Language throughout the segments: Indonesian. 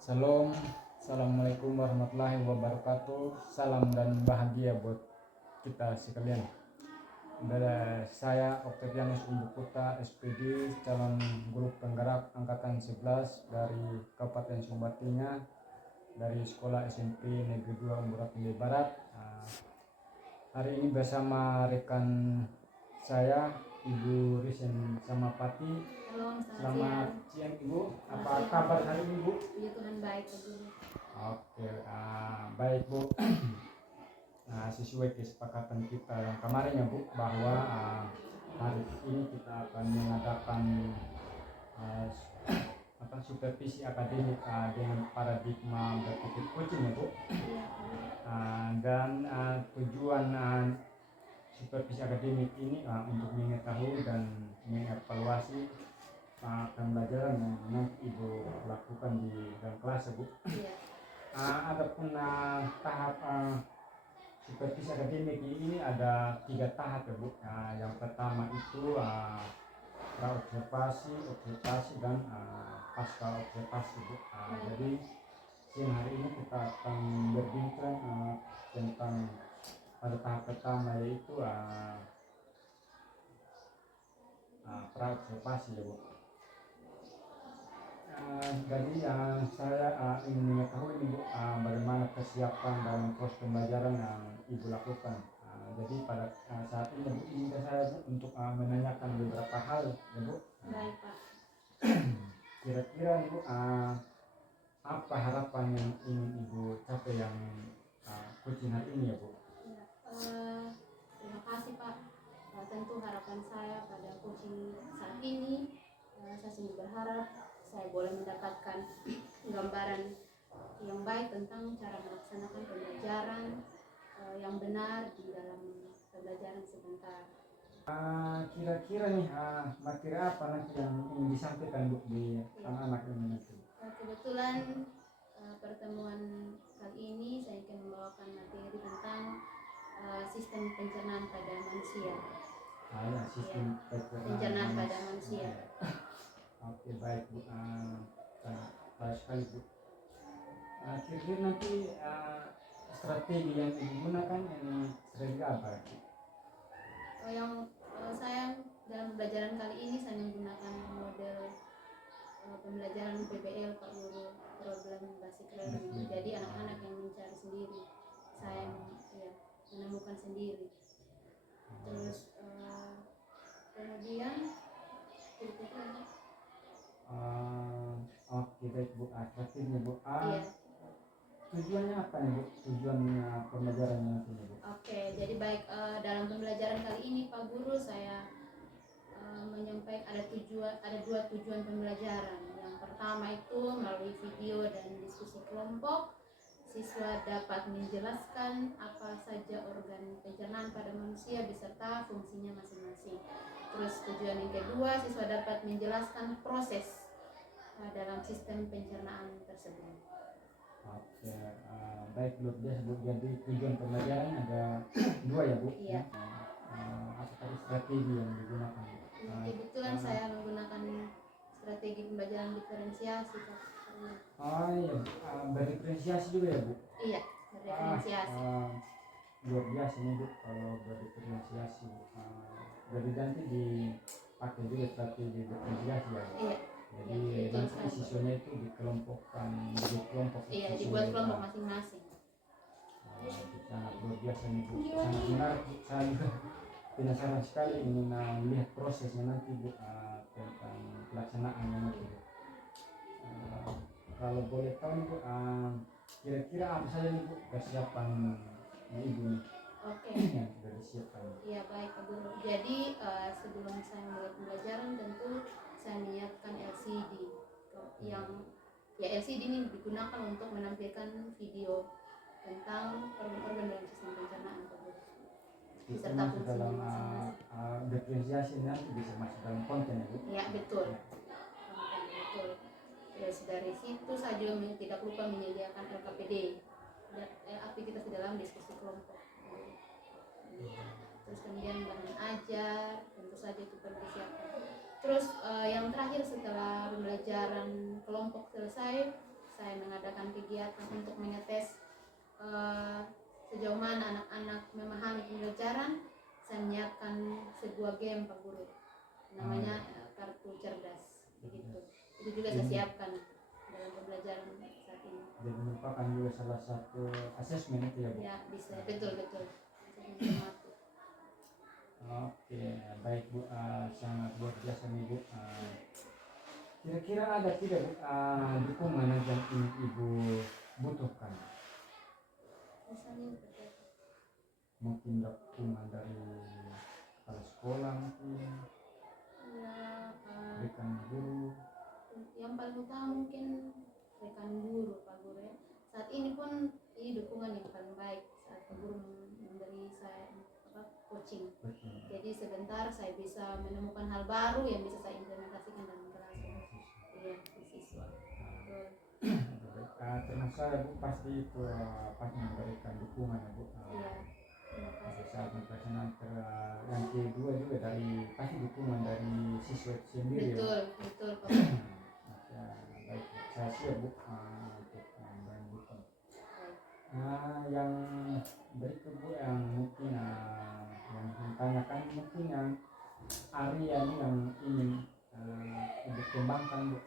Salam, Assalamualaikum warahmatullahi wabarakatuh. Salam dan bahagia buat kita sekalian. Saya Octavianus Umbukuta, SPD, calon guru penggerak angkatan 11 dari Kabupaten Sumba Tengah, dari Sekolah SMP Negeri 2 Umburat Barat. Hari ini bersama rekan saya Ibu Risen Samapati. Halo, Selamat siang Ibu. Apa kabar hari ini Bu? Puji Tuhan baik Bu. Oke, baik Bu. Sesuai kesepakatan kita yang kemarin ya Bu, bahwa hari ini kita akan mengadakan supervisi akademik dengan paradigma berpikir coaching ya Bu. Dan tujuan supervisi akademik ini untuk mengetahui dan mengevaluasi pembelajaran yang nanti Ibu lakukan di dalam kelas ya Bu. Adapun tahap supervisi akademik ini ada 3 tahap ya Bu. Yang pertama itu pra-observasi, observasi dan pasca observasi Bu. Jadi siang hari ini kita akan berbincang tentang pada tahap pertama, yaitu pra-observasi ya Bu. Jadi saya ingin mengetahui nih Bu, bagaimana kesiapan dalam proses pembelajaran yang Ibu lakukan. Jadi pada saat ini Bu, izinkan saya Bu untuk menanyakan beberapa hal ya Bu. Baik Pak. Kira-kira Ibu apa harapan yang ingin Ibu capai yang coaching hari ini ya Bu? Terima kasih Pak. Tentu harapan saya pada coaching saat ini, saya sungguh berharap saya boleh mendapatkan gambaran yang baik tentang cara melaksanakan pembelajaran yang benar di dalam pembelajaran sebentar. Kira-kira nih materi apa nanti yang ingin disampaikan Bu di anak-anak ini nanti? Kebetulan pertemuan kali ini saya akan membawakan materi tentang sistem pencernaan pada manusia. Sistem pencernaan pada manusia. Oke, baik Bu. Baik sekali Bu. Kira-kira nanti strategi yang digunakan ini strategi apa? Yang saya dalam pembelajaran kali ini saya menggunakan model pembelajaran PBL Pak Guru, problem basic learning. Jadi anak-anak yang mencari sendiri, saya menemukan sendiri. Terus kemudian oke, baik Bu. Strateginya Bu. Tujuannya apa nih Bu? Tujuan pembelajaran nanti Bu? Oke, jadi baik, dalam pembelajaran kali ini Pak Guru saya menyampaikan ada 2 tujuan pembelajaran. Yang pertama itu melalui video dan diskusi kelompok, siswa dapat menjelaskan apa saja organ pencernaan pada manusia beserta fungsinya masing-masing. Terus tujuan yang kedua, siswa dapat menjelaskan proses dalam sistem pencernaan tersebut. Oke, baik luar biasa Bu. Jadi tujuan pembelajaran ada 2 ya Bu? Iya. Apa tadi strategi yang digunakan? Kebetulan saya menggunakan strategi pembelajaran diferensiasi Pak. Iya, berdiferensiasi juga ya Bu? Iya, berdiferensiasi. Luar biasa nih Bu kalau berdiferensiasi. Jadi nanti dipakai juga strategi diferensiasi ya Bu? Iya. Jadi nanti siswanya itu dikelompokkan menjadi kelompok. Iya, dibuat kelompok masing-masing. Sangat luar biasa nih Bu, sangat menarik Bu. Saya juga penasaran sekali ingin melihat prosesnya nanti Bu, tentang pelaksanaannya nanti Bu. Kalau boleh tahu nih Bu, kira-kira apa saja nih Bu kesiapan Ibu nih? Oke. Yang sudah disiapkan? Iya baik Pak Guru. Jadi sebelum saya mulai pembelajaran tentu saya menyiapkan LCD yang LCD ini digunakan untuk menampilkan video tentang organ-organ dalam sistem pencernaan Pak Guru. Beserta fungsinya masing-masing. Diferensiasi nanti bisa masuk dalam konten ya Bu? Iya betul. Betul. Terus dari situ saya juga tidak lupa menyediakan LKPD, aktivitas di dalam diskusi kelompok. Terus kemudian bahan ajar, tentu saja itu perlu disiapkan. Terus yang terakhir setelah pembelajaran kelompok selesai, saya mengadakan kegiatan untuk mengetes sejauh mana anak-anak memahami pembelajaran. Saya menyiapkan sebuah game Pak Guru, namanya kartu cerdas begitu. Itu juga saya siapkan dalam pembelajaran saat ini. Jadi merupakan juga salah satu asesmen itu ya Bu? Ya bisa, betul. Asesmen. Oke, baik Bu, sangat luar biasa nih Bu. Kira-kira ada tidak Bu dukungan yang ingin Ibu butuhkan? Misalnya seperti apa? Mungkin dukungan dari kepala sekolah mungkin, Ya, rekan guru. yang paling utama mungkin rekan guru Pak Guru ya. Saat ini pun ini dukungan yang paling baik saat Pak Guru memberi saya coaching. Jadi sebentar saya bisa menemukan hal baru yang bisa saya implementasikan dalam kelas. Iya, di siswa. Termasuk saya Bu pasti itu pasti memberikan dukungan ya Bu. Iya. Terima kasih. Saat pelaksanaan yang kedua juga dari pasti dukungan dari siswa itu sendiri. Betul Pak. Ya, baik, saya siap Bu untuk membantu. Yang berikut Bu yang mungkin yang ditanyakan mungkin yang area yang ingin dikembangkan Bu,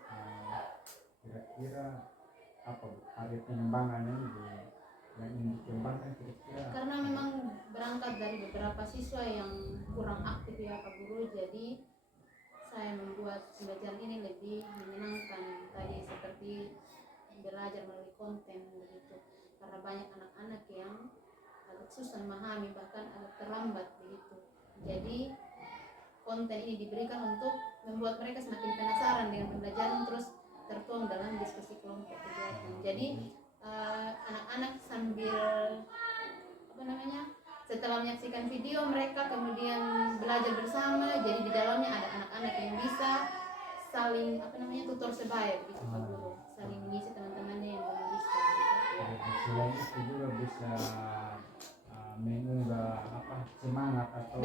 kira-kira apa Bu area pengembangan ini yang ingin dikembangkan kira-kira? Karena memang berangkat dari beberapa siswa yang kurang aktif ya Pak Guru, jadi saya membuat pembelajaran ini lebih menyenangkan tadi seperti belajar melalui konten begitu. Karena banyak anak-anak yang agak susah memahami bahkan agak terlambat begitu. Jadi konten ini diberikan untuk membuat mereka semakin penasaran dengan pembelajaran terus tertuang dalam diskusi kelompok kegiatan. Jadi anak-anak sambil setelah menyaksikan video mereka kemudian belajar bersama. Jadi di dalamnya ada anak-anak yang bisa saling tutor sebaya begitu Pak Guru, saling mengisi teman-temannya yang belum bisa gitu. Selain itu juga bisa menggugah semangat atau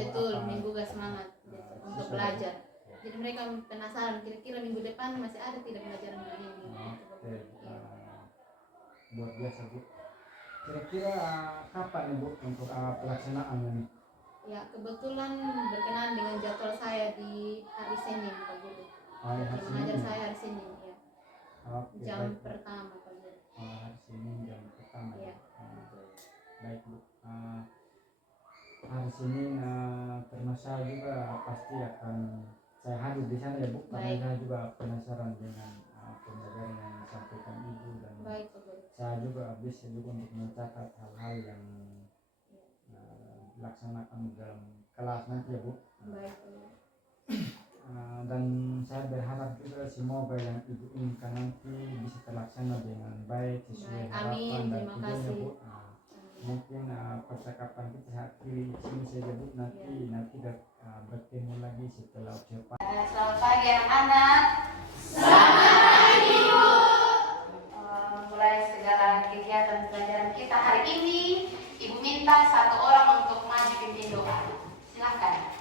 menggugah semangat gitu, untuk belajar. Jadi mereka penasaran kira-kira minggu depan masih ada tidak pelajaran ini. Oke, luar biasa Bu. Kira-kira kapan Bu untuk pelaksanaan ini? Ya kebetulan berkenaan dengan jadwal saya di hari Senin Pak Guru. Mengajar saya hari Senin ya. Oke, jam baik. Pertama Pak Guru. Hari Senin jam pertama. Ya. Baik Bu. Hari Senin termasuk juga pasti akan saya hadir di sana ya Bu. Karena saya juga penasaran dengan pembelajaran yang disampaikan Ibu dan baik, Pak Guru. Saya juga bisa juga untuk mencatat hal-hal yang dilaksanakan dalam kelas nanti ya Bu. Baik. Dan saya berharap juga semoga yang Ibu inginkan nanti bisa terlaksana dengan baik sesuai harapan dan tujuannya Bu. Mungkin percakapan kita akhiri sini saja Bu, nanti bertemu lagi setelah observasi. Selamat pagi anak-anak. Selamat pagi Bu. Mulai segala kegiatan pelajaran kita hari ini, Ibu minta satu orang untuk maju pimpin doa. Silakan.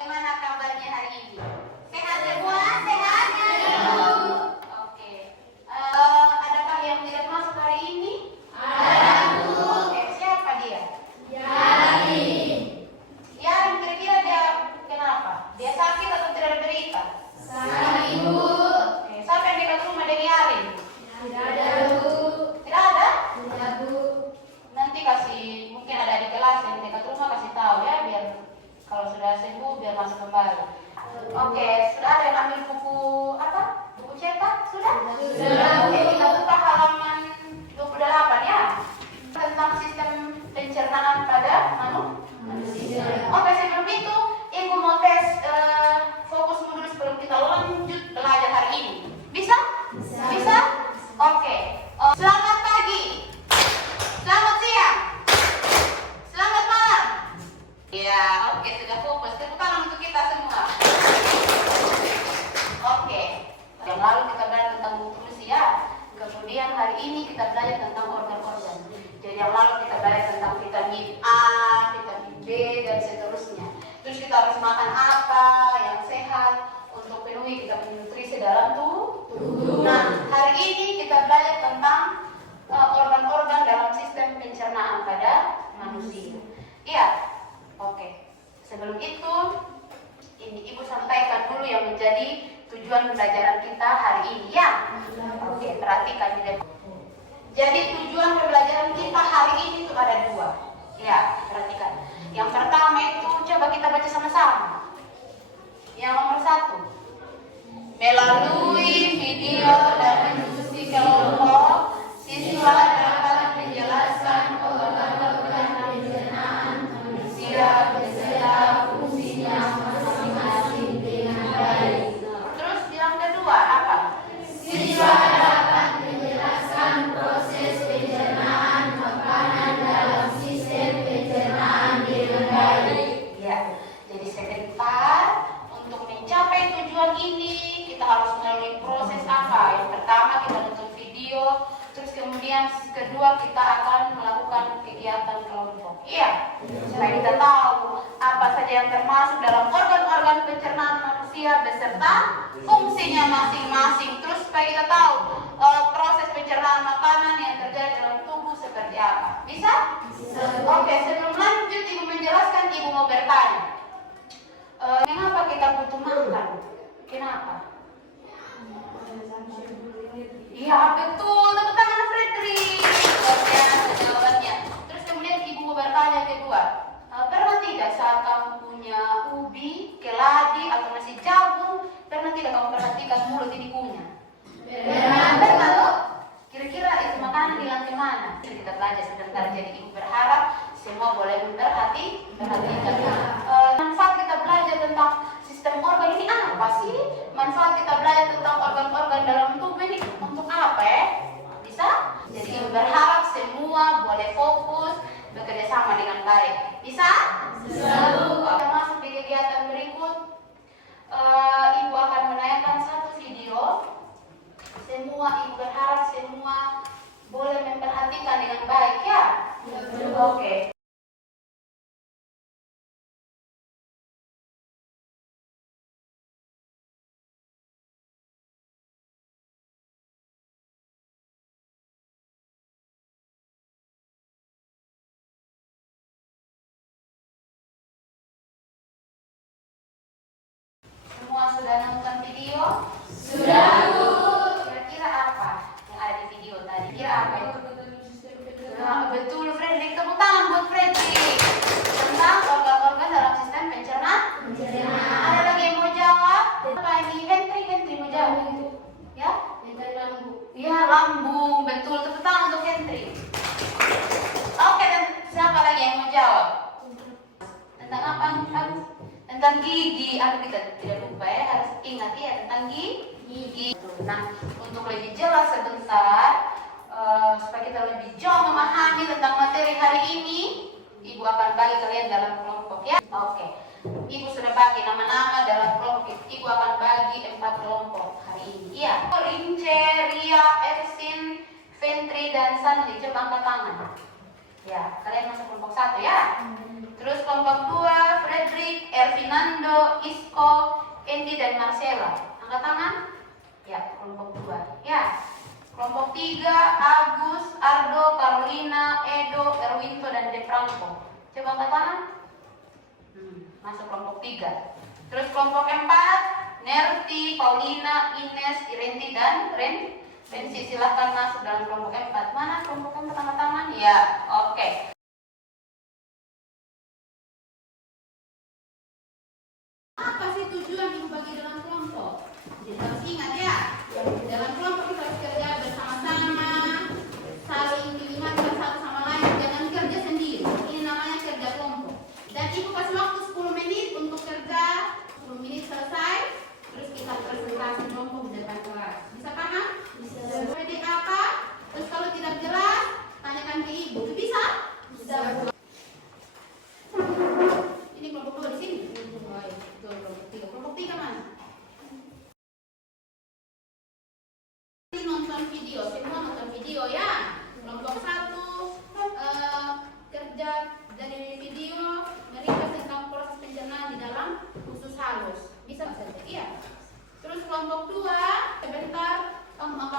Bagaimana kabarnya hari ini? Sehat semua? Sehat ya? Oke. Adakah yang tidak masuk hari ini? Ada Bu. Siapa dia? Yari. Yari, kira-kira dia kenapa? Dia sakit atau tidak ada berita? Sakit Bu. Oke. Siapa yang dekat rumah dengan Yari? Tidak ada Bu. Tidak ada? Tidak Bu. Nanti kasih, mungkin ada di kelas yang dekat rumah kasih tahu ya, biar kalau sudah sembuh biar masuk kembali. Oke, sudah ada yang ambil buku apa? Buku cetak? Sudah? Sudah. Oke, kita buka halaman 28 ya. Tentang sistem pencernaan pada manusia. Oke, sebelum itu Ibu mau tes fokus dulu sebelum kita lanjut belajar hari ini. Bisa? Bisa? Oke. Selamat pagi. Selamat siang. Selamat malam. Ya, oke, sudah fokus. Tepuk tangan untuk kita semua. Oke. Yang lalu kita belajar tentang manusia. Kemudian hari ini kita belajar tentang organ-organ. Jadi yang lalu kita belajar tentang vitamin A, vitamin B, dan seterusnya. Terus kita memenuhi kita punya nutrisi dalam tubuh. Nah, hari ini kita belajar tentang organ-organ dalam sistem pencernaan pada manusia. Iya, oke. Sebelum itu, ini Ibu sampaikan dulu yang menjadi tujuan pembelajaran kita hari ini ya. Oke, perhatikan di depan. Jadi tujuan pembelajaran kita hari ini itu ada dua. Ya, perhatikan. Yang pertama itu coba kita baca sama-sama. Yang nomor 1. Melalui video dan diskusi kelompok, siswa dapat menjelaskan organ-organ pencernaan manusia beserta fungsinya masing-masing dengan baik. Terus yang kedua apa? Siswa dapat menjelaskan proses pencernaan makanan dalam sistem pencernaan dengan baik. Ya, jadi sebentar untuk mencapai tujuan ini kita harus melalui proses apa? Yang pertama kita nonton video, terus kemudian kedua kita akan melakukan kegiatan kelompok. Iya, supaya kita tahu apa saja yang termasuk dalam organ-organ pencernaan manusia beserta fungsinya masing-masing. Terus supaya kita tahu proses pencernaan makanan yang terjadi dalam tubuh seperti apa. Bisa? Bisa. Oke, sebelum lanjut Ibu menjelaskan, Ibu mau bertanya. Kenapa kita butuh makan? Kenapa? Iya betul, tepuk tangan Fredrik. Luar biasa jawabannya. Terus kemudian Ibu mau bertanya kedua, pernah tidak saat kamu punya ubi, keladi atau nasi jagung, pernah tidak kamu perhatikan mulut ini kunyah? Pernah loh. Kira-kira itu makanan hilang ke mana? Kita belajar sebentar, jadi Ibu berharap semua boleh perhatikan. Manfaat kita belajar tentang sistem organ ini apa sih? Manfaat kita belajar tentang organ-organ dalam tubuh ini untuk apa ya? Bisa? Jadi Ibu berharap semua boleh fokus bekerja sama dengan baik. Bisa? Bisa. Kita masuk di kegiatan berikut. Ibu akan menayangkan satu video. Semua Ibu berharap semua boleh memperhatikan dengan baik ya. Oke. Semua sudah nonton video? Sudah, Bu. Kira-kira apa yang ada di video tadi? Kira apa itu? Nah, betul Fredrik, tepuk tangan buat Fredrik. Tentang organ-organ dalam sistem pencernaan. Ada lagi yang mau jawab? Apa ini? Henry mau jawab itu? Ya? Lambung. Ya, lambung. Betul, tepuk tangan untuk Henry. Oke, dan siapa lagi yang mau jawab? Tentang apa? Tentang gigi. Kita tidak lupa ya, harus ingat ya tentang gigi. Nah, untuk lebih jelas sebentar, supaya kita lebih jauh memahami tentang materi hari ini, Ibu akan bagi kalian dalam kelompok ya. Oke, Ibu sudah bagi nama-nama dalam kelompok. Ibu akan bagi 4 kelompok hari ini. Iya. Rince, Ria, Ersin, Ventri, dan Sanli. Coba angkat tangan. Ya, kalian masuk kelompok 1 ya. Terus kelompok 2, Fredrik, Ervinando, Isko, Endi, dan Marcella. Angkat tangan. Ya, kelompok 2. Ya. Kelompok 3, Agus, Ardo, Carolina, Edo, Erwinto, dan Defranco. Coba angkat tangan. Masuk kelompok 3. Terus kelompok 4, Nerti, Paulina, Ines, Irenti, dan Rensi. Silahkan masuk dalam kelompok 4. Mana kelompok 4 angkat tangan? Ya, oke. Apa sih tujuan Ibu bagi dalam kelompok? Jadi harus ingat ya, dalam kelompok kita harus kerja bersama-sama, saling mengingatkan satu sama lain, jangan kerja sendiri. Ini namanya kerja kelompok. Dan Ibu kasih waktu 10 menit untuk kerja, 10 menit selesai, terus kita presentasi kelompok di depan kelas. Bisa paham? Bisa. Jadi apa? Terus kalau tidak jelas, tanyakan ke Ibu. Bisa? Bisa. Ini kelompok 2 di sini. Oh, iya. Kelompok 3 mana?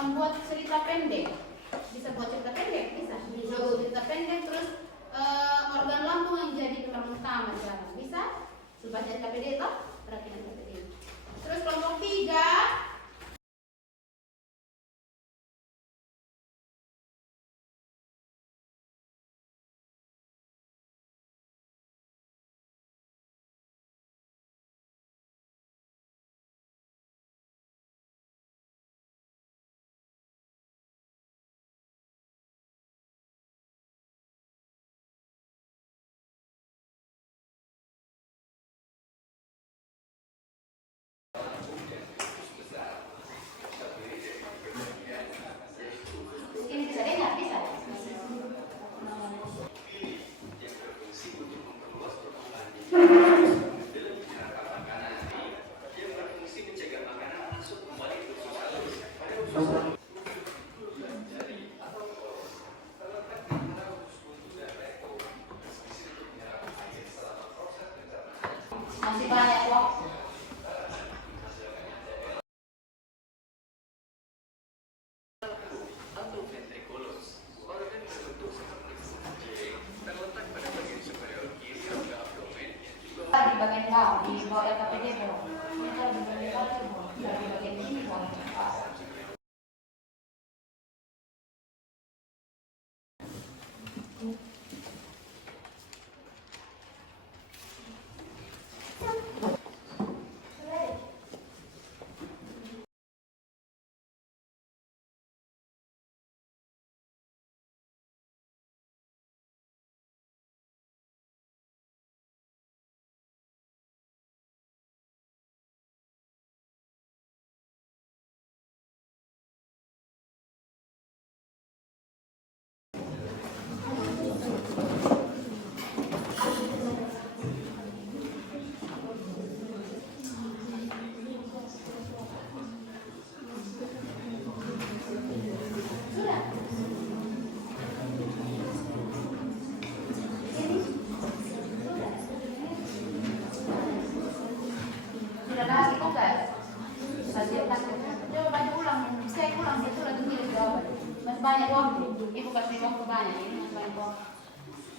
buat cerita pendek. Bisa buat cerita pendek, bisa. Buat cerita pendek, terus organ lambung yang jadi pemeran utama jalan. Bisa? Sudah jadi KPD toh? Perhatikan KPD. Terus kelompok 3. Ini bisa dengar, bisa. Masih banyak waktu. Di bagian bawah, di bawah LKPD bawah. Ini kalau di bagian bawah, di bagian sini bawah. Sudah bahas itu guys. Coba baca ulang, saya ulang itu lagi mirip jawaban. Masih banyak waktu. Ibu kasih waktu banyak, ini masih banyak waktu.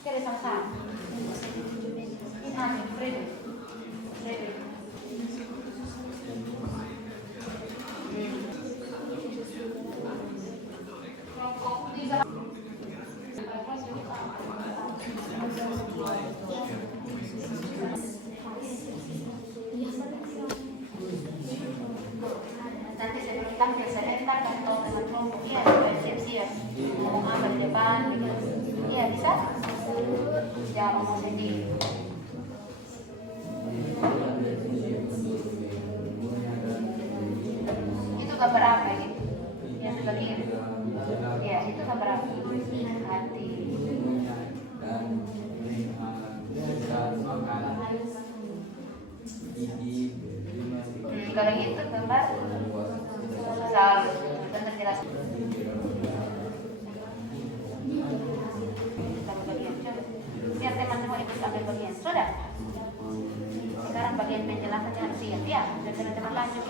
Kita sama-sama. Ini hanya Freddy. Kelompok 3. Nanti sebelum tampil saya ntar kasih tahu teman kelompok dia supaya siap-siap ngomong apa di depan gitu. Iya bisa? Jangan ngomong sendiri. Itu gambar apa ini? Yang sebelah kiri. Ya itu gambar apa? Hati. Kalau gitu gambar salju, benar jelas. Biar teman-teman ikut ambil bagian. Sudah. Sekarang bagian penjelasan yang siap ya. Dan teman-teman lanjut.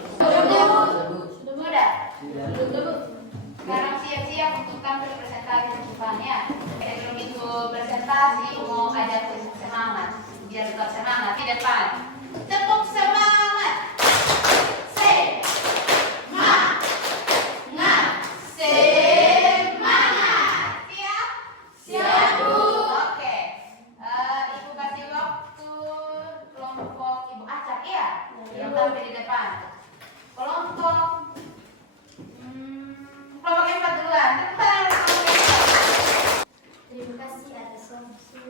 Sudah. Sekarang siap-siap untuk tampil presentasi di depan ya. Sebelum itu presentasi mau ada semangat. Biar tetap semangat di depan. Tepuk semangat. Sampai di depan. Kelompok 4 duluan. Terima kasih atas waktu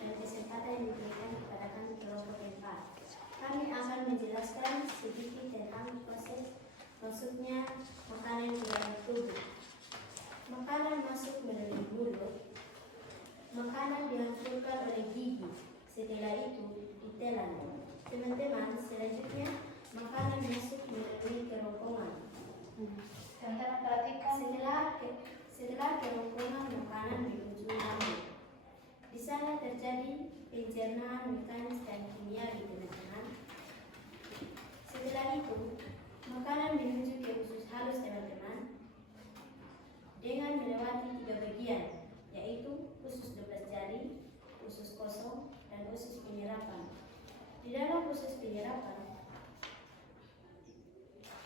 dan kesempatan yang diberikan kepada kami kelompok 4. Kami akan menjelaskan sedikit tentang proses masuknya makanan ke dalam tubuh. Makanan masuk melalui mulut. Makanan dihancurkan oleh gigi. Setelah itu ditelan. Teman-teman, selanjutnya makanan masuk melalui kerongkongan. Teman-teman perhatikan. Setelah kerongkongan makanan menuju lambung. Di sana terjadi pencernaan mekanis dan kimiawi, teman-teman. Setelah itu makanan menuju ke usus halus, teman-teman. dengan melewati 3 bagian, yaitu usus 12 jari, usus kosong, dan usus penyerapan. Di dalam usus penyerapan,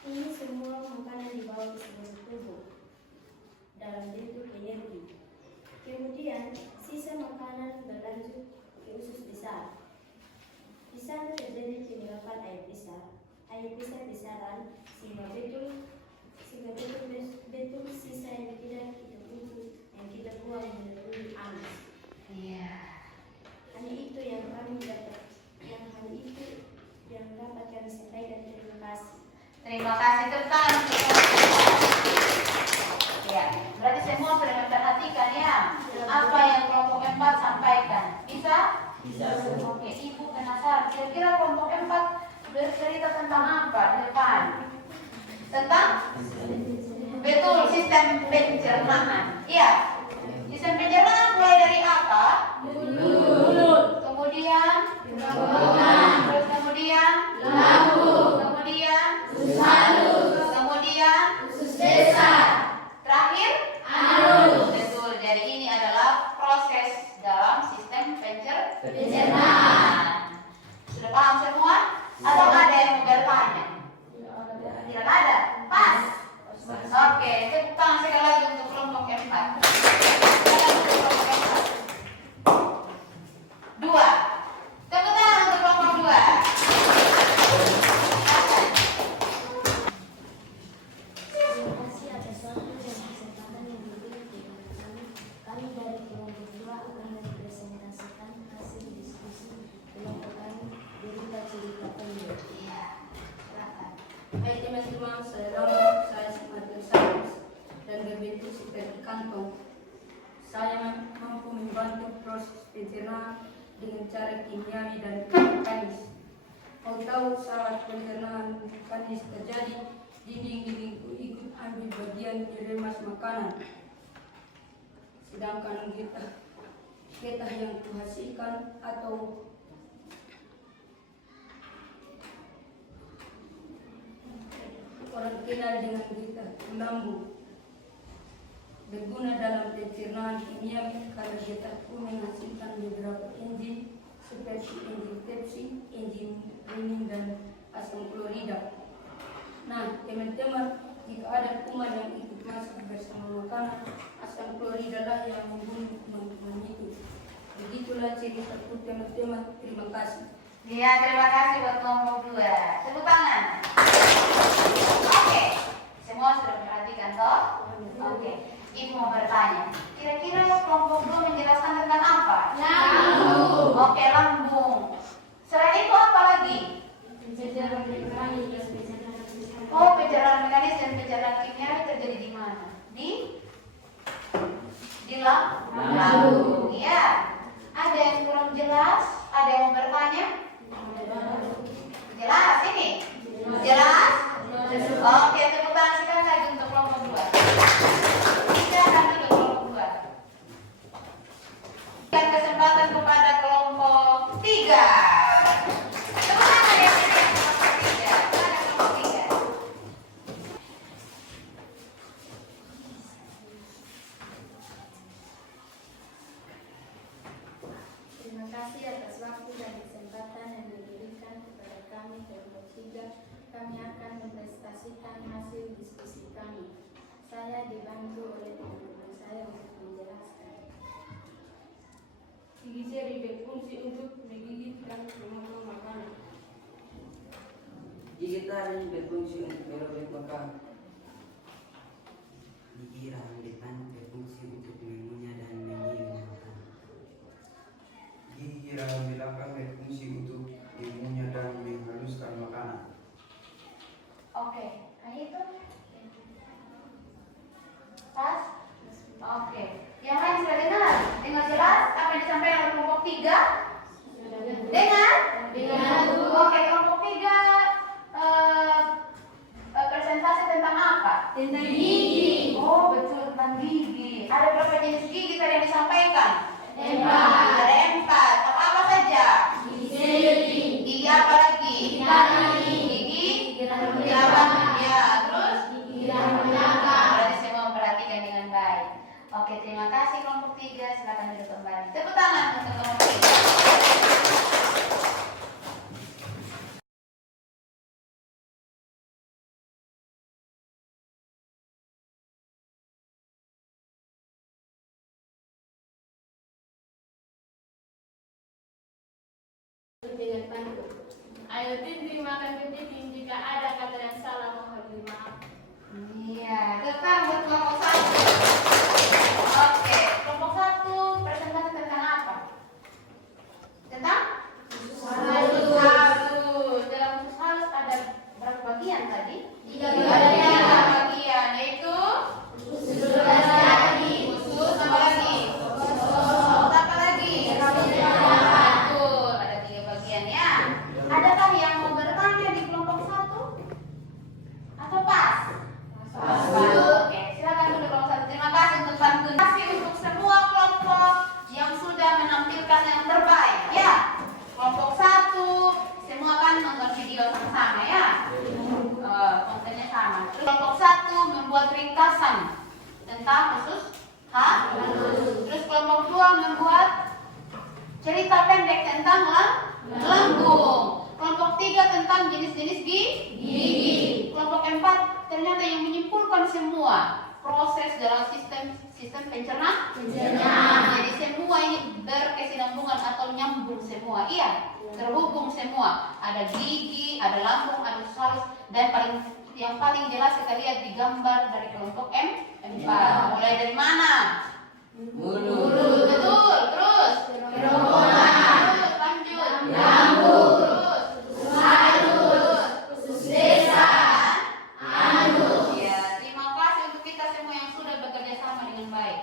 ini semua makanan dibawa ke seluruh tubuh dalam bentuk energi. Kemudian, sisa makanan berlanjut ke usus besar. Di sana terjadi penyerapan air besar besaran sehingga betul sisa yang tidak kita butuh, yang kita buang melalui anus. Iya. Hanya itu yang dapat kami sampaikan. Terima kasih. Terima kasih, tepuk tangan. Ya, berarti semua sudah memperhatikan ya apa yang kelompok 4 sampaikan. Bisa? Bisa. Oke, Ibu penasaran. Kira-kira kelompok 4 bercerita tentang apa di depan? Tentang? Betul, sistem pencernaan. Iya. Sistem pencernaan mulai dari apa? Mulut. Kemudian? Terus kemudian? Lambung. Kemudian? Halus. Kemudian? Usus besar. Terakhir? Anus. Betul. Jadi ini adalah proses dalam sistem pencernaan. Sudah paham semua? Atau ada yang mau bertanya? Tidak ada. Pas. Oke, tepuk tangan sekali lagi untuk kelompok 4. Dua. Tepuk tangan untuk kelompok 2. Terima kasih atas waktu dan kesempatan yang diberikan kepada kami. Kami dari kelompok 2 akan mempresentasikan hasil diskusi kelompok kami berita cerita pendek. Iya. Silakan. Hai teman-teman, saya Rama, saya Sumatera Sains dan berbentuk seperti kantong. Saya mampu membantu proses pencernaan dengan cara kimiawi dan mekanis. Mau tahu saat pencernaan mekanis terjadi, dinding-dindingku ikut ambil bagian diremas makanan. Sedangkan getah yang kuhasilkan atau orang kenal dengan getah lambung berguna dalam pencernaan kimiawi karena getahku menghasilkan beberapa enzim seperti enzim pepsin, enzim renin, dan asam klorida. Nah, teman-teman, jika ada kuman yang ikut masuk bersama makanan, asam klorida lah yang membunuh kuman-kuman itu. Begitulah ceritaku teman-teman. Terima kasih. Iya, terima kasih buat kelompok 2. Tepuk tangan. Oke, semua sudah memperhatikan toh? Oke, Ibu mau bertanya. Kira-kira kelompok 2 menjelaskan tentang apa? Lambung. Oke, lambung. Selain itu apa lagi? Pencernaan mekanis dan pencernaan fisik. Oh, pencernaan mekanis dan pencernaan kimiawi terjadi di mana? Di lambung. Iya. Ada yang kurang jelas? Ada yang mau bertanya? Jelas ini? Jelas? Oke, tepuk tangan sekali lagi untuk kelompok 2. Kita akan duduk kelompok 2. Berikan kesempatan kepada kelompok 3. Tepuk tangan ya untuk kelompok 3. Mana kelompok 3? Terima kasih atas waktu dan kesempatan yang diberikan kepada kami kelompok 3. Kami akan mempresentasikan hasil diskusi kami. Saya dibantu oleh teman-teman saya untuk menjelaskan. Gigi jari berfungsi untuk menggigit dan memakan makanan. Gigi taring berfungsi untuk merobek makanan. Gigi rahang depan berfungsi untuk mengunyah dan mengirim makanan. Gigi rahang belakang berfungsi untuk mengunyah dan menghaluskan makanan. Oke, itu pas? Oke. Yang lain sudah dengar? Dengar jelas apa yang disampaikan oleh kelompok 3? Dengar? Dengar. Oke, kelompok 3 presentasi tentang apa? Tentang gigi. Oh, betul, tentang gigi. Ada berapa jenis gigi tadi yang disampaikan? 4. Ada 4. Apa saja? Gigi. Gigi apa lagi? Gigi. Gigi apa? Ya, terus? Gigi belakang. Berarti semua memperhatikan dengan baik. Oke, terima kasih kelompok 3. Silakan duduk kembali. Tepuk tangan untuk kelompok 3. Dengan pantun. Ayo tinting makan tinting, jika ada kata yang salah mohon dimaaf. Iya, tetap buat kelompok 1. Oke, kelompok 1 presentasi tentang apa? Tentang usus halus. Dalam usus halus ada berapa bagian tadi? 3 bagian. 3 bagian, yaitu usus jari, usus apa lagi? Usus apa lagi? Betul, ada 3 bagian ya. Adakah yang mau bertanya di kelompok 1? Atau pas? Oke, silakan duduk kelompok 1. Terima kasih untuk pantun. Terima kasih untuk semua kelompok yang sudah menampilkan yang terbaik ya. Kelompok 1 semua kan nonton video sama-sama ya. Kontennya sama. Terus kelompok 1 membuat ringkasan tentang usus halus. Terus kelompok 2 membuat cerita pendek tentang lambung. Kelompok 3 tentang jenis-jenis gigi. Kelompok 4 ternyata yang menyimpulkan semua proses dalam sistem pencernaan. Jadi semua ini berkesinambungan atau nyambung semua. Iya, terhubung semua. Ada gigi, ada lambung, ada usus halus, dan yang paling jelas kita lihat di gambar dari kelompok 4. Mulai dari mana? Mulut. Betul. Terus kerongkongan. Terus lanjut. Lambung. Terus usus halus. Usus desa. Anus. Ya, terima kasih untuk kita semua yang sudah bekerja sama dengan baik.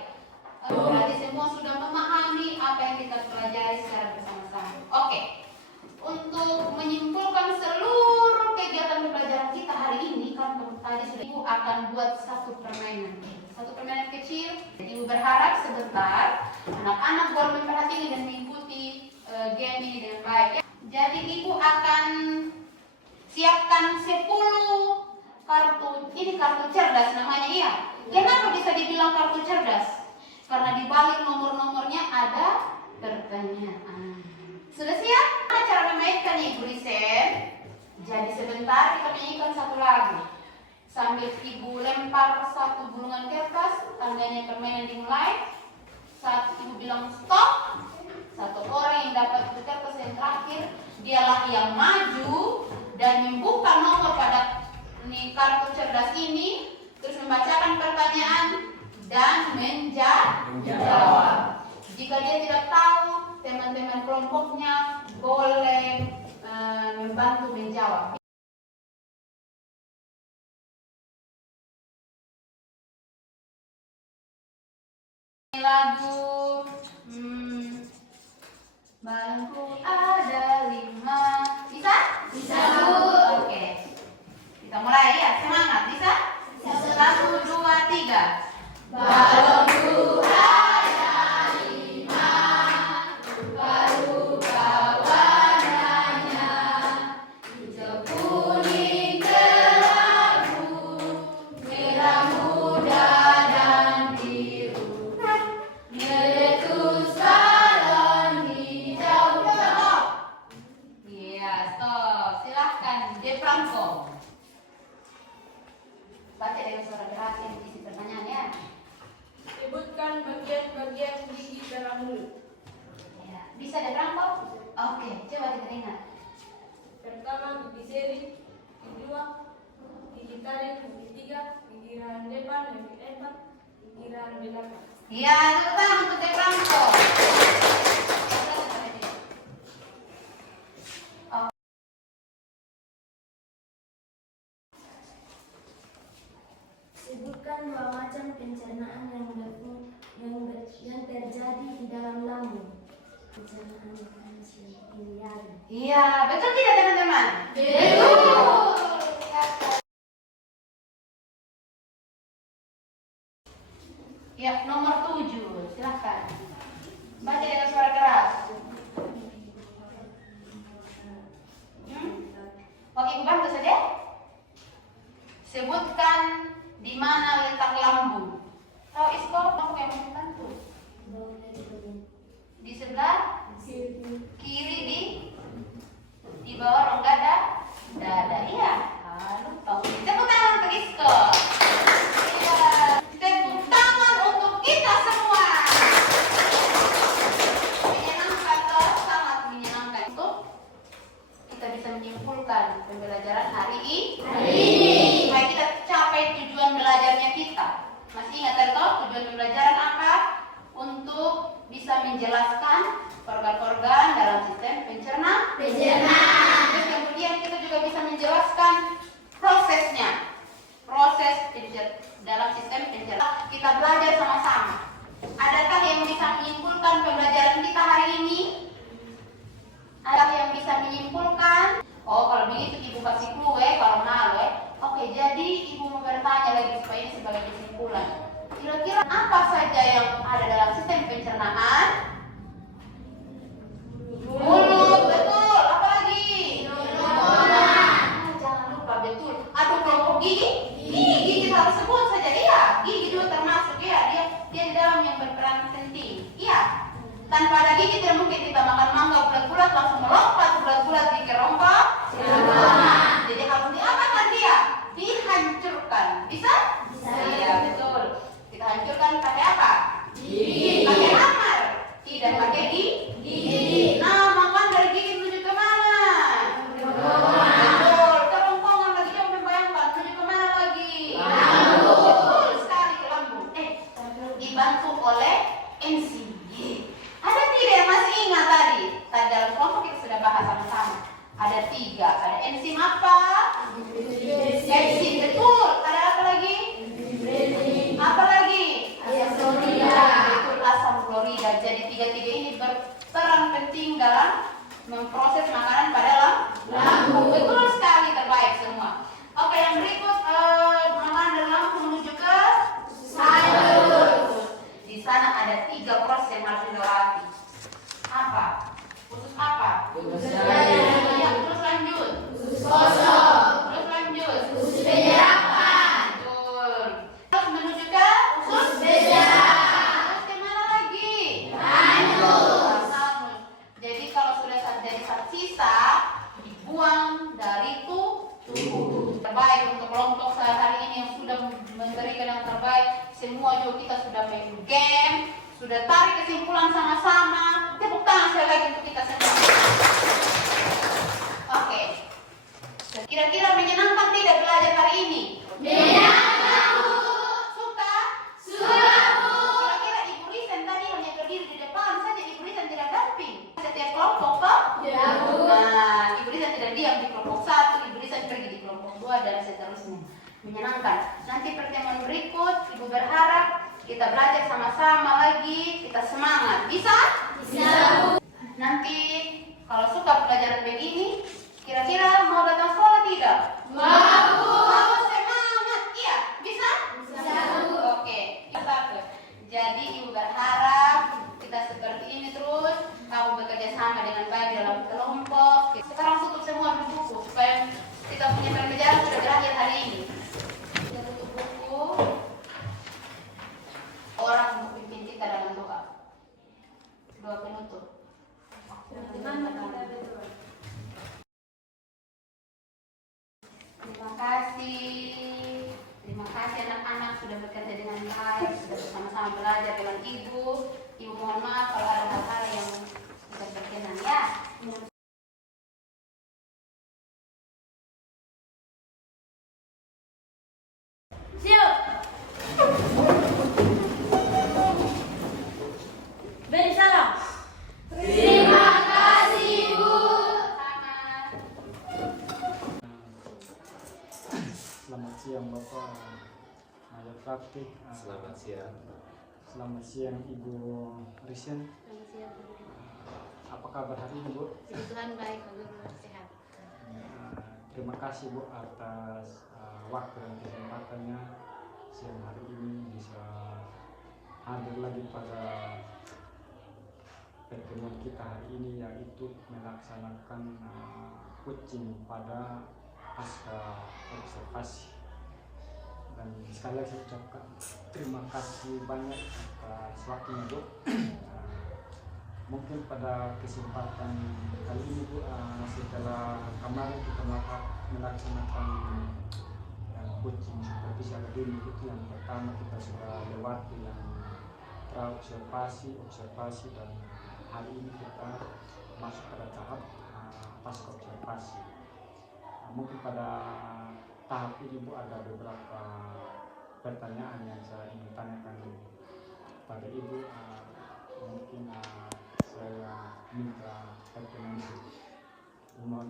Berarti semua sudah memahami apa yang kita pelajari secara bersama-sama. Oke. Untuk menyimpulkan seluruh kegiatan pembelajaran kita hari ini, kan tadi sudah Ibu akan buat satu permainan kecil. Ibu berharap sebentar anak-anak boleh memperhatikan dan mengikuti game ini dengan baik. Jadi Ibu akan siapkan 10 kartu. Ini kartu cerdas namanya ya. Kenapa bisa dibilang kartu cerdas? Karena di balik nomor-nomornya ada pertanyaan. Sudah siap? Cara memainkan Ibu Risen. Jadi sebentar kita menyanyikan satu lagu. Sambil Ibu lempar satu gulungan kertas, tandanya permainan dimulai. Saat Ibu bilang stop, satu orang yang dapat kertas yang terakhir, dialah yang maju dan membuka nomor pada kartu cerdas ini, terus membacakan pertanyaan dan menjawab. Jika dia tidak tahu, teman-teman kelompoknya boleh membantu menjawab. Lagu bangku ada 5. Bisa? Bisa, Bu. Oke. Kita mulai ya, semangat. Bisa? 1, 2, 3. Bangku ada 5, rupa-rupa warnanya, hijau, kuning, kelabu, merah muda dan biru. Meletus balon hijau. Stop. Iya, stop. Silahkan, De Franco. Baca dengan suara keras yang isi pertanyaan ya. Sebutkan bagian-bagian gigi dalam mulut. Ya, bisa De Franco? Oke, coba kita dengar. Pertama, gigi seri, kedua, gigi taring, gigi 3, gigi rahan depan, gigi 4, gigi rahan belakang. Iya, tepuk tangan untuk De Franco. Sebutkan 2 macam pencernaan yang terjadi di dalam lambung. Pencernaan mekanis biliar. Iya, betul tidak teman-teman? Betul. Ya, nomor 7, silahkan. Baca dengan suara keras. Oke, Ibu bantu saja. Sebutkan di mana letak lambung. Tahu Isko, kamu yang membantu. Di sebelah kiri di bawah rongga dada. Iya. Lalu tepuk tangan untuk Isko. Iya. Tepuk tangan untuk kita semua. Menyenangkan toh, sangat menyenangkan. Untuk kita bisa menyimpulkan pembelajaran hari ini. Supaya kita capai tujuan belajarnya kita. Masih ingat toh tujuan pembelajaran apa? Untuk bisa menjelaskan organ-organ dalam sistem pencernaan. Terus kemudian kita juga bisa menjelaskan prosesnya, dalam sistem pencernaan. Kita belajar sama-sama. Adakah yang bisa menyimpulkan pembelajaran kita hari ini? Ada yang bisa menyimpulkan? Oh, kalau begitu ibu kasih clue kalau malu Oke, jadi ibu mau bertanya lagi supaya ini sebagai kesimpulan. Kira-kira apa saja yang ada dalam sistem pencernaan? Mulut, betul. Apa lagi? Jangan lupa, betul. Atau kelompok gigi? Gigi kita harus sebut saja. Iya, gigi juga termasuk ya. Dia di dalam yang berperan penting. Iya. Tanpa ada gigi tidak mungkin kita makan mangga bulat-bulat langsung melompat bulat-bulat di kerongkok. Jadi harus diapakan dia? Dihancurkan. Bisa? Iya, betul. Kita hancurkan pakai apa? Gigi. Pakai hammer. Tidak pakai gigi. Nah, makan dari gigi menuju ke mana? Betul. Kerongkongan lagi coba membayangkan menuju ke mana lagi? Lambung. Betul sekali ke lambung. Dibantu oleh enzim. Ada tidak yang masih ingat tadi? Tadi dalam kelompok kita sudah bahas sama-sama. Ada 3. Ada enzim apa? Enzim, betul. Ada apa lagi? Apa lagi? Asam klorida. Betul, asam klorida. Jadi 3 ini berperan penting dalam memproses makanan pada lambung. Betul sekali, terbaik semua. Oke, yang berikut makanan dari lambung menuju ke sayur. Di sana ada 3 proses yang harus dilewati. Apa? Usus apa? Ya, terus lanjut. Usus kosong. Terus lanjut. Usus penyerapan. Betul. Terus menuju ke usus penyerapan. Terus kemana lagi? Anus. Jadi kalau sudah jadi sisa, dibuang dari tubuh. Terbaik untuk kelompok saat hari ini yang sudah memberikan yang terbaik. Semua juga kita sudah main game, sudah tarik kesimpulan sama-sama. Tepuk tangan sekali lagi untuk kita semua. Oke. Kira-kira menyenangkan tidak belajar hari ini? Menyenangkan. Suka? Suka. Kira-kira Ibu Risen tadi hanya berdiri di depan saja, Ibu Risen tidak damping setiap kelompok toh? Ya, Bu. Nah, Ibu Risen tidak diam di kelompok 1, Ibu Risen pergi di kelompok 2 dan seterusnya. Menyenangkan. Nanti pertemuan berikut Ibu berharap kita belajar sama-sama lagi, kita semangat. Bisa? Bisa, Bu. Nanti kalau suka pelajaran begini, kira-kira mau datang sekolah tidak? Mau, Bu. Mau semangat. Iya, bisa? Bisa, Bu. Oke, kita. Jadi Ibu berharap kita seperti ini terus, kamu bekerja sama dengan baik dalam kelompok. Sekarang tutup semua buku supaya kita punya pembelajaran sudah berakhir hari ini. Orang untuk pimpin kita dalam doa. Doa penutup. Terima kasih anak-anak sudah bekerja dengan baik, sudah bersama-sama belajar dengan Ibu. Ibu mohon maaf kalau ada hal-hal yang tidak berkenan ya. Siap. Beri salam. Terima kasih, Bu. Selamat siang Bapak Maya Praktik. Selamat siang. Selamat siang Ibu Risen. Selamat siang. Apa kabar hari ini Bu? Puji Tuhan baik, Pak Guru, sehat. Terima kasih Bu atas waktu dan kesempatannya siang hari ini bisa hadir lagi pada pertemuan kita hari ini, yaitu melaksanakan coaching pada pasca observasi. Dan dan sekali lagi saya ucapkan terima kasih banyak atas waktunya Bu. Mungkin pada kesempatan kali ini Bu, setelah kemarin kita melaksanakan coaching supervisi akademik itu, yang pertama kita sudah lewati yang observasi dan hari ini kita masuk pada tahap pasca observasi. Mungkin pada tahap ini Bu ada beberapa pertanyaan yang saya ingin tanyakan pada Ibu. Mungkin saya minta perkenan mohon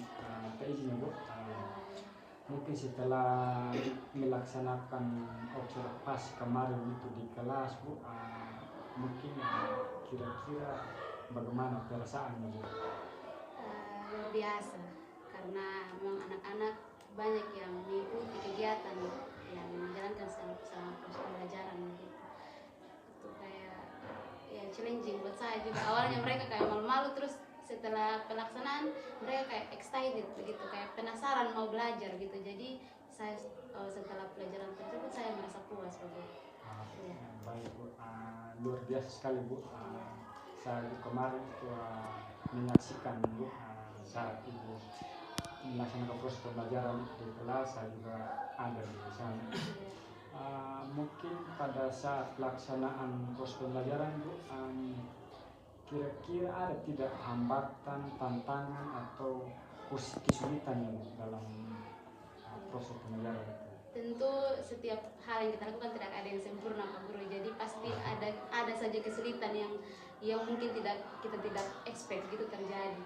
izin Bu. Mungkin setelah melaksanakan observasi kemarin itu di kelas Bu, mungkin kira-kira bagaimana perasaannya Bu? Luar biasa, karena memang anak-anak banyak yang mengikuti kegiatan yang menjalankan selama proses pembelajaran gitu. Itu kayak ya challenging buat saya juga. Awalnya mereka kayak malu-malu, terus setelah pelaksanaan mereka kayak excited begitu, kayak penasaran mau belajar gitu. Jadi saya setelah pelajaran tersebut saya merasa puas Bu. Ya. Baik Bu, luar biasa sekali Bu. Saya kemarin itu menyaksikan Bu saat Ibu melaksanakan proses pembelajaran di kelas, saya juga ada di sana. Mungkin pada saat pelaksanaan proses pembelajaran Bu, kira-kira ada tidak hambatan, tantangan atau kesulitan yang dalam proses pembelajaran itu? Tentu setiap hal yang kita lakukan tidak ada yang sempurna Pak Guru, jadi pasti ada saja kesulitan yang mungkin kita tidak expect gitu terjadi.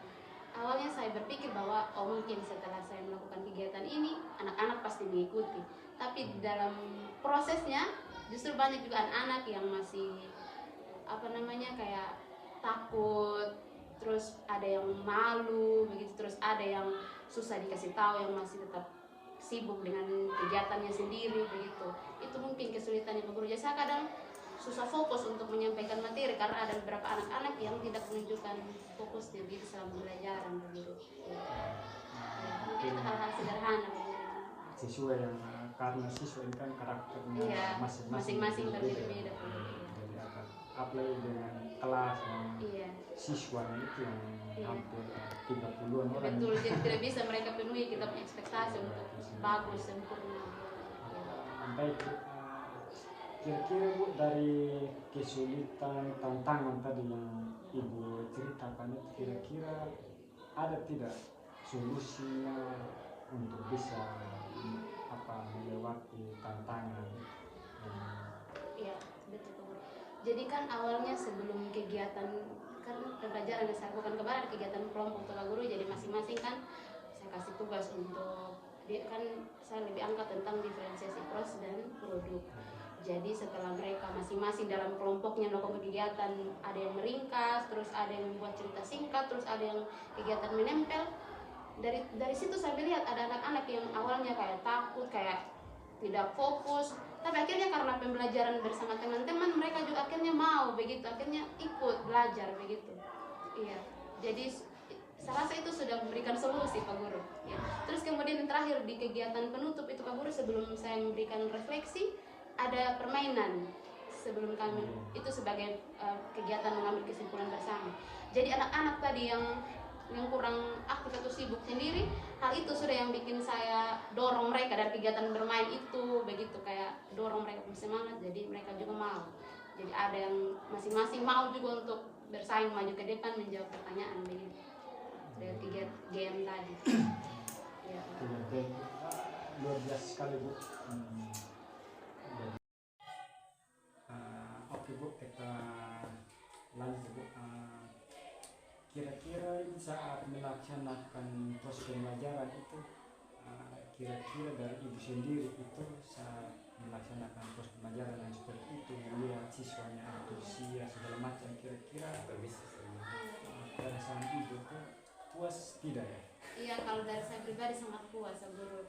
Awalnya saya berpikir bahwa mungkin setelah saya melakukan kegiatan ini anak-anak pasti mengikuti, tapi di dalam prosesnya justru banyak juga anak-anak yang masih kayak takut, terus ada yang malu begitu, terus ada yang susah dikasih tahu, yang masih tetap sibuk dengan kegiatannya sendiri begitu. Itu mungkin kesulitannya Pak Guru. Jadi saya kadang susah fokus untuk menyampaikan materi karena ada beberapa anak-anak yang tidak menunjukkan fokus diri selama pembelajaran begitu. Mungkin itu hal-hal sederhana begitu. Sesuai yang karena siswa ini kan karakternya masing-masing berbeda-beda. Jadi apalagi dengan kelas yang siswa itu yang hampir 30-an orang. Betul, jadi tidak bisa mereka penuhi kita punya ekspektasi untuk bagus, sempurna. Baik, kira-kira Bu, dari kesulitan, tantangan tadi yang Ibu ceritakan itu, kira-kira ada tidak solusinya untuk bisa melewati tantangan? Iya, betul Pak Guru. Jadi kan awalnya sebelum kegiatan kan pembelajaran yang saya lakukan kemarin kegiatan kelompok Pak Guru, jadi masing-masing kan saya kasih tugas untuk kan saya lebih angkat tentang diferensiasi proses dan produk. Jadi setelah mereka masing-masing dalam kelompoknya melakukan kegiatan, ada yang meringkas, terus ada yang membuat cerita singkat, terus ada yang kegiatan menempel. Dari situ saya melihat ada anak-anak yang awalnya kayak takut, kayak tidak fokus, tapi akhirnya karena pembelajaran bersama teman-teman mereka juga akhirnya mau begitu, akhirnya ikut belajar begitu. Iya, jadi saya rasa itu sudah memberikan solusi Pak Guru. Ya. Terus kemudian yang terakhir di kegiatan penutup itu Pak Guru, sebelum saya memberikan refleksi ada permainan sebelum kami itu sebagai kegiatan mengambil kesimpulan bersama. Jadi anak-anak tadi yang kurang aktif atau sibuk sendiri, hal itu sudah yang bikin saya dorong mereka dari kegiatan bermain itu begitu, kayak dorong mereka bersemangat, jadi mereka juga mau. Jadi ada yang masing-masing mau juga untuk bersaing maju ke depan menjawab pertanyaan begitu dari kegiatan game tadi. Ya. Luar biasa sekali Bu. Oke Bu, kita lanjut Bu. Kira-kira saat melaksanakan proses pembelajaran itu, kira-kira dari Ibu sendiri itu saat melaksanakan proses pembelajaran yang seperti itu, melihat siswanya antusias segala macam, kira-kira perasaan Ibu itu puas tidak ya? Iya, kalau dari saya pribadi sangat puas Guru.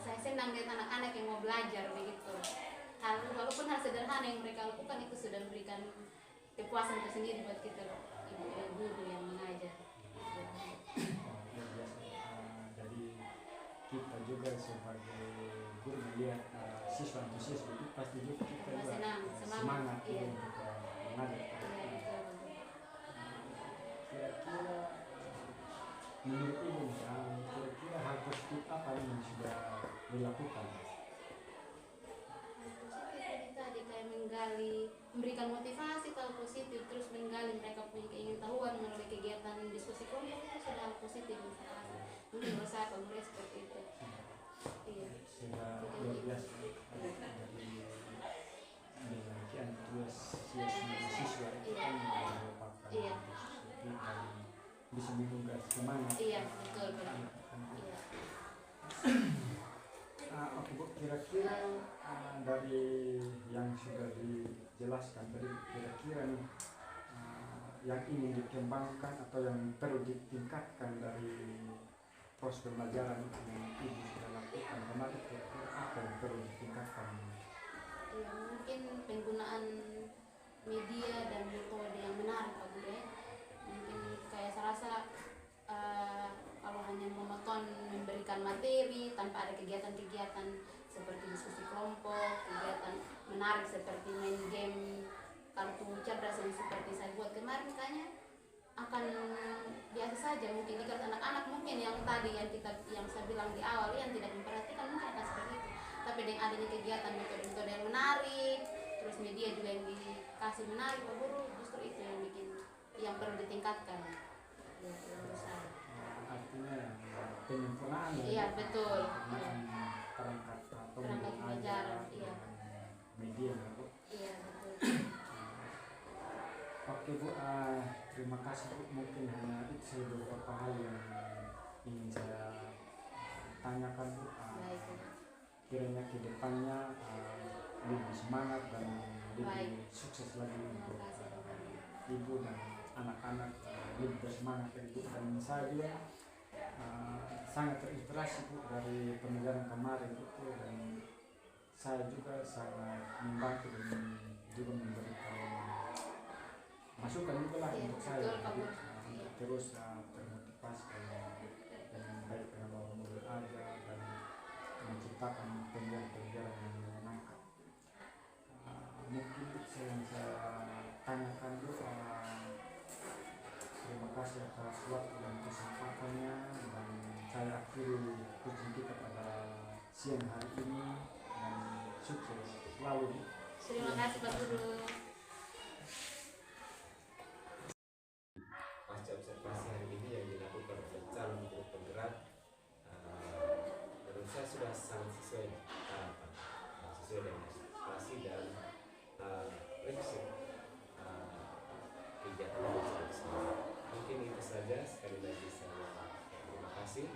Saya senang lihat anak-anak yang mau belajar begitu. Walaupun hal sederhana yang mereka lakukan itu sudah memberikan kepuasan tersendiri buat kita guru yang mengajar. Jadi kita juga sebagai guru melihat siswa antusias itu pasti juga kita juga Senang, semangat iya. untuk mengajar. Iya, betul. Kira-kira menurut ibu kira-kira hal positif apa yang sudah dilakukan? Positif tadi kayak menggali, memberikan motivasi kalau positif, terus menggali mereka punya keingintahuan melalui kegiatan diskusi kelompok itu sudah hal positif misalnya. Mungkin menurut saya kalau mulai seperti itu. Iya. Sudah luar biasa dari antusias mahasiswa itu kan merupakan Iya. positif dan bisa menggugah semangat. Iya, betul betul. Iya. Oke Bu, kira-kira dari yang sudah dijelaskan tadi, kira-kira nih yang ingin dikembangkan atau yang perlu ditingkatkan dari proses pembelajaran yang Ibu sudah lakukan kemarin, kira-kira apa yang perlu ditingkatkan? Ya, mungkin penggunaan media dan metode yang menarik Pak Guru ya. Mungkin kayak saya rasa kalau hanya monoton memberikan materi tanpa ada kegiatan-kegiatan seperti diskusi kelompok, kegiatan menarik seperti main game kartu cerdas yang seperti saya buat kemarin, kayaknya akan biasa saja. Mungkin jika anak-anak mungkin yang tadi yang saya bilang di awal yang tidak memperhatikan mungkin akan seperti itu. Tapi dengan adanya kegiatan metode-metode yang menarik, terus media juga yang dikasih menarik Pak Guru, justru itu yang bikin yang perlu ditingkatkan. Ya, menurut saya. Artinya penyempurnaan ya. Iya, betul. Penyempurnaan perangkat atau Perangkat pembelajaran, iya. media ya Bu. Iya, betul. Oke Bu, terima kasih Bu. Mungkin hanya itu beberapa hal yang ingin saya tanyakan Bu. Baik. Kiranya ke depannya lebih semangat dan lebih Baik. sukses lagi Terima untuk kasih Pak Guru. Ibu dan anak-anak lebih bersemangat dari Bu. Dan saya juga sangat terinspirasi Bu dari pembelajaran kemarin itu, dan saya juga sangat membantu dan juga memberikan masukan juga lah Iya, untuk saya betul, Pak Guru. untuk terus termotivasi dan baik dengan orang belajar dan menciptakan pembelajaran yang menyenangkan. Mungkin itu yang saya tanyakan Bu. Terima kasih atas waktu dan kesempatannya, dan saya akhiri kunjungan kita pada siang hari ini, dan sukses selalu. Terima kasih Pak Guru. Pasca observasi hari ini yang dilakukan oleh calon guru penggerak, menurut saya sudah sangat sesuai harapan, sesuai dengan ekspektasi dan prinsip kegiatan belajar. Mungkin itu saja, sekali lagi saya terima kasih.